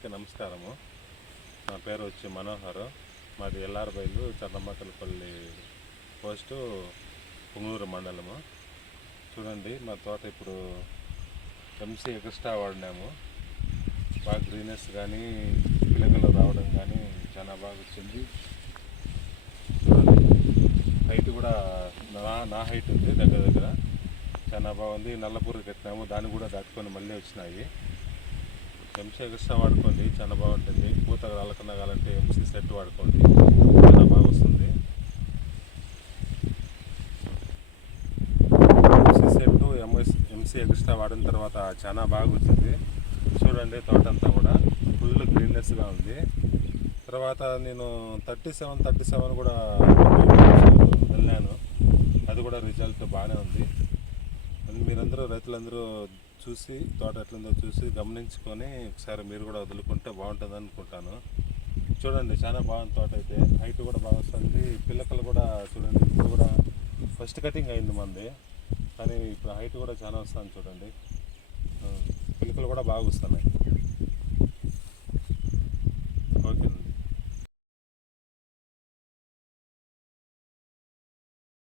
అందరికీ నమస్కారము. నా పేరు వచ్చి మనోహర్. మాది ఎల్ఆర్ బైలు చందమ్మకలపల్లి పోస్టు పుంగూరు మండలము. చూడండి మా తోట ఇప్పుడు ఎంసీ ఎక్స్ట్రా వాడినాము. బాగా గ్రీనెస్ కానీ పిలకలు రావడం కానీ చాలా బాగా వచ్చింది. హైట్ కూడా నా నా హైట్ ఉంది దగ్గర దగ్గర. చాలా బాగుంది. నల్లపూరు కట్టినాము. దాన్ని కూడా దాటుకొని మళ్ళీ వచ్చినాయి. ఎంసీ ఎక్స్ట్రా వాడుకోండి చాలా బాగుంటుంది. పూత రాలకుండా కావాలంటే ఎంసీ సెట్ వాడుకోండి. చాలా బాగా వస్తుంది. MC set MS MC extra వాడిన తర్వాత చాలా బాగా వచ్చింది. చూడండి తోటంతా కూడా ఫుల్ గ్రీన్నెస్గా ఉంది. తర్వాత నేను థర్టీ సెవెన్ థర్టీ సెవెన్ కూడా వెళ్ళాను. అది కూడా రిజల్ట్ బాగానే ఉంది. అది మీరందరూ రైతులందరూ చూసి తోట ఎట్లుందో చూసి గమనించుకొని ఒకసారి మీరు కూడా వదులుకుంటే బాగుంటుంది అనుకుంటాను. చూడండి చాలా బాగుంది తోట అయితే. హైట్ కూడా బాగా వస్తుంది. పిల్లకలు కూడా చూడండి ఇప్పుడు కూడా ఫస్ట్ కటింగ్ అయింది మంది. కానీ ఇప్పుడు హైట్ కూడా చాలా వస్తుంది చూడండి. పిల్లకలు కూడా బాగా వస్తున్నాయి.